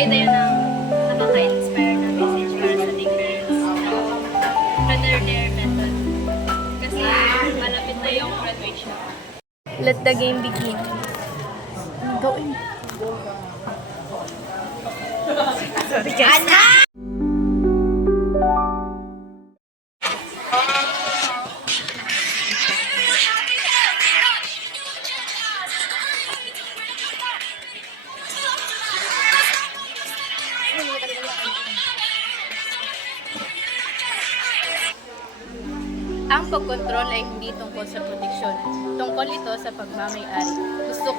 magbigay tayo ng nakaka-inspire na message para sa Tinkerers Brother Dare method. Kasi malapit na yung graduation. Let the game begin. Go in. Sorry guys. Ang pagkontrol ay hindi tungkol sa proteksyon. Tungkol ito sa pagmamay-ari. Gusto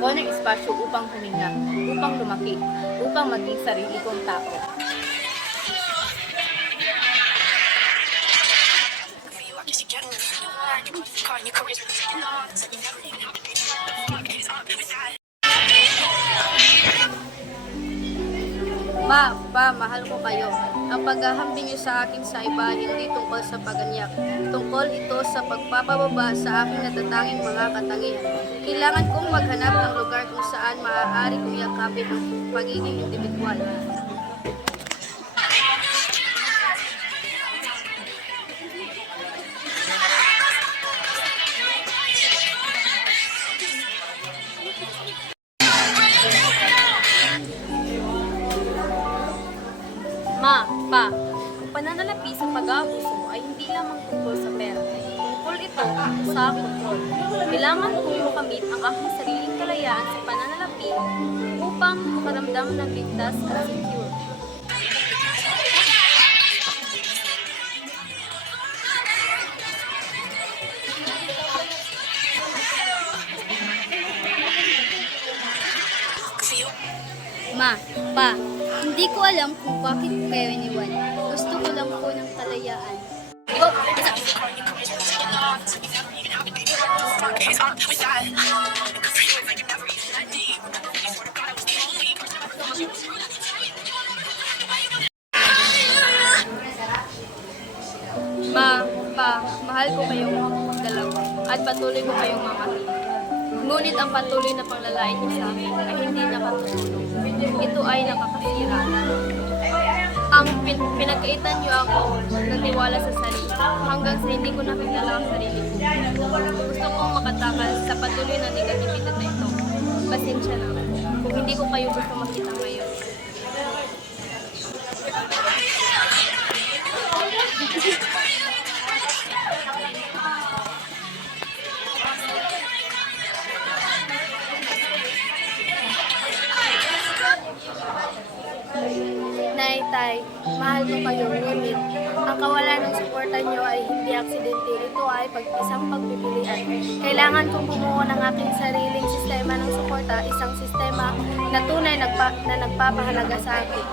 ko ng espasyo upang huminga, upang lumaki, upang maging sarili kong tao. Pa, mahal ko kayo. Ang paghahambing niyo sa akin sa iba hindi tungkol sa paganyak. Tungkol ito sa pagpapababa sa aking natatanging mga katangian. Kailangan kong maghanap ng lugar kung saan maaari kong yakapin ang pagiging individual. Pa, ang pananalapi sa pag-aabuso ay hindi lamang tungkol sa pera. Tungkol ito sa kontrol. Kailangan kong makamit ang aking sariling kalayaan sa pananalapi upang makaramdam ng ligtas at secure. Pa, hindi ko alam kung bakit kayo iniwan. Gusto ko lang po ng kalayaan. Mahal ko kayong dalawa at patuloy ko kayong mamahalin. Ngunit ang patuloy na panglalait niyo sa akin ay hindi nakatutulong. Ito ay nakakasira. Ang pinagkaitan niyo ako ng tiwala sa sarili hanggang sa hindi ko nakilala ang sarili ko. Gusto kong makatakal sa patuloy na negatibidad na ito. Pasensya na kung hindi ko kayo gusto makita ngayon. Nay, Tay, mahal ko kayo, ngunit ang kawalan ng suporta niyo ay hindi aksidente. Ito ay isang pagpipilian. Kailangan kong bumuo ng aking sariling sistema ng suporta, isang sistema na tunay na nagpapahalaga sa akin.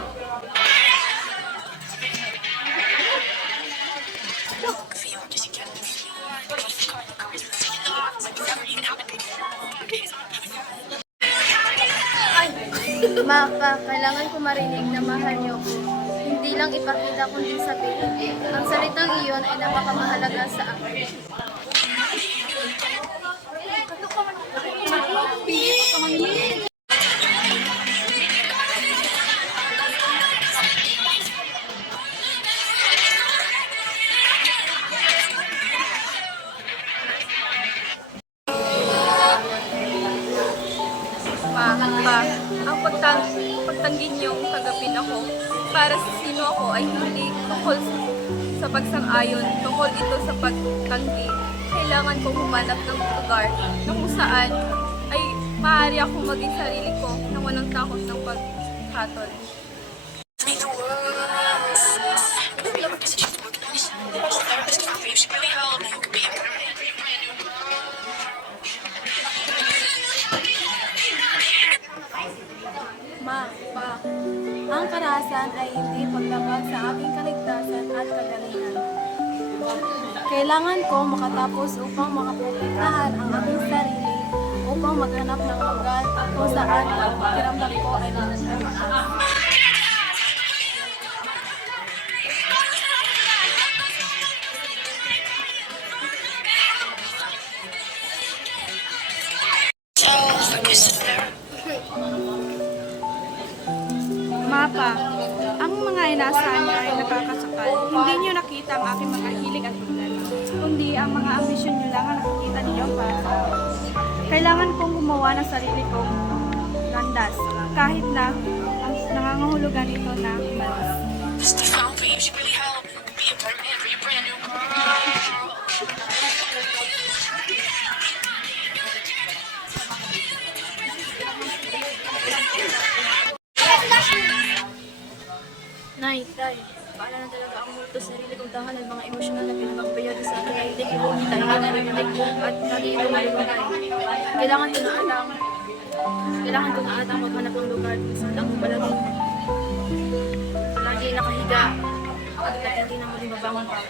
Kailangan ko marinig na mahal niyo ko. Hindi lang ipakita kundi sabihin. Ang salitang iyon ay napakamahalaga sa akin. Ang pagtanggi niyong tagapin ako para sa sino ako ay hindi tungkol sa pagsang-ayon, tungkol ito sa pagtanggi. Kailangan kong humanap ng lugar na kung saan ay maaari akong maging sarili ko nang walang takot ng paghatol. Ang karahasan ay hindi paglabag sa aking kaligtasan at kagalingan. Kailangan ko makatapos upang makaprotektahan ang aking sarili, upang maghanap ng lugar kung saan ang pakiramdam ko ay nagmamakas. nyo nakita ang aking mga hilig at problema, kundi ang mga ambisyon nyo lang ang nakikita ninyo para sa akin. Kailangan kong gumawa ng sarili kong landas, kahit na ang nangangahulugan ito na malis. Nay, Tay, paala na talaga ang multo sa sarili kong tahan at mga emosyonal na pinagpabayad sa akin ay hindi ko kita hinanarinig at lagi ito malulungay. Kailangan ko na atang maghanap ng lugar kung saan ako palagi nakahiga at hindi na muling babangon pa.